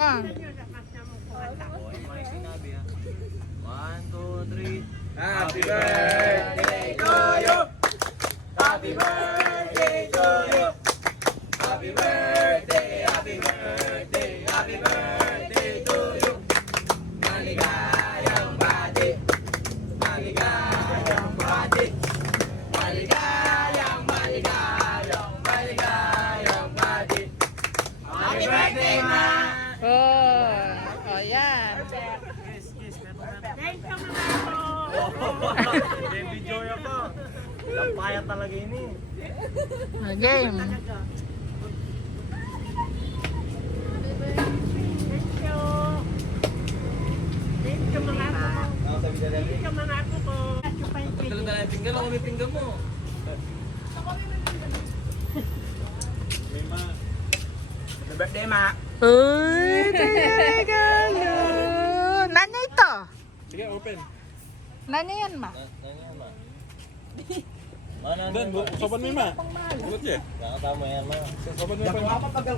Ah. One, two, three. Happy birthday to you. Happy birthday to you. Happy birthday, happy birthday, happy birthday to you. Maligayang bati. Maligayang bati. Maligayang, maligayang, maligayang bati. Happy birthday, ma. Oh, yan. May video yan pa. Lampaya talaga ini. Game. Pagdala tayo yung pinggan, ako may pinggan mo. Happy birthday, ma. Uy, regalo. Nanya ito? Sige, open. Nanya yan, ma? Mana Dan, sopan mo, ma. Bulat siya. Nakatama yan, ma. Sopan mo, ma.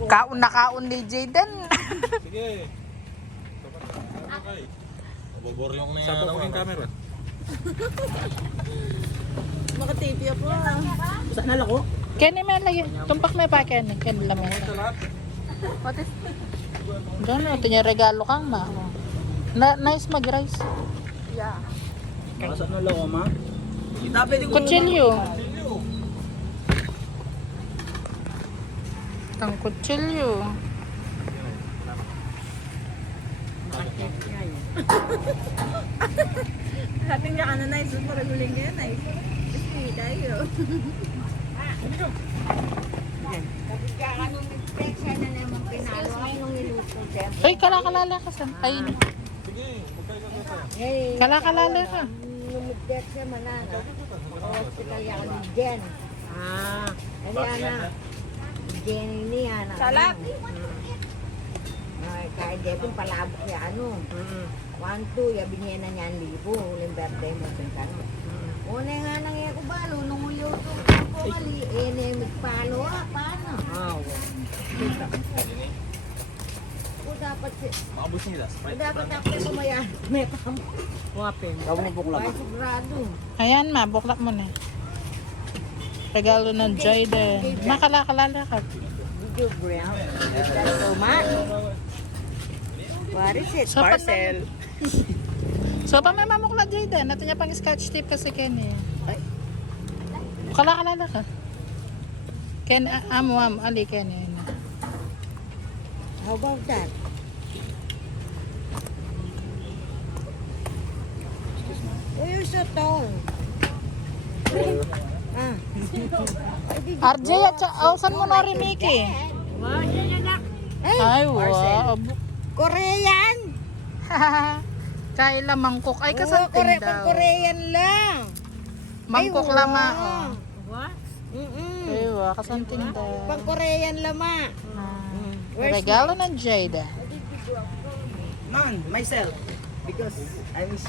Kaun na kaun ni Jayden. Sige. Sopan mo, kay. Boborlong na yan. Sapa ko yung camera. Makatipi ako ah. Saan na lako? Kenny may lagi. Tumpak may pa Kenny. Kenny lang yan. Sa lahat. Doon, ito niya regalo kang ma. Nice mag-rice. Saan na lako ma? Kita pwede ko. Kutsilyo. Itang kutsilyo. Sabi niya ano na isun para guling kaya na isun. Hindi tayo. Ay, kalakalala ka sa. Ay, Sige, magkaya ka tayo. kalakalala ka. Numigdet siya manana. Hospital yan Jen. Ah, ano yan na? Jen ini yan. Salak. Ay, kaya Jepun palabok niya ano. 1, 2, yabi niya na niyan libo. Huling birthday mo sa kano. Una nga nang iya ko balo, nung uliw ko mali. Eh, nagpalo paano? Ko dapat si... Makabos nila. Ko dapat ako kumayan. May pam... Wapin. Tawag mo bukla Ay, sigurado. Ayan ma, buklak mo na. Regalo ng Jayden. Makalakalala ka. Video brown. That's so much. What is it? So, parcel. So, pa may mamukla Jayden. Nato niya pang scotch tape kasi Kenny. Kalakalala ka. Ken, amo, ali Kenny. How about that? Oh, you're so tall. Ah. RJ at saan mo na rin Mickey? Ay, wow. Korean? Kayla mangkok. Ay, Oo, kasanting daw. Korean lang. Mangkok Ay, lama. wow. Oh. What? Ay, wow. Kasanting daw. Pang Korean lama. Where's Regalo ng Jayden. Man, myself. Because I miss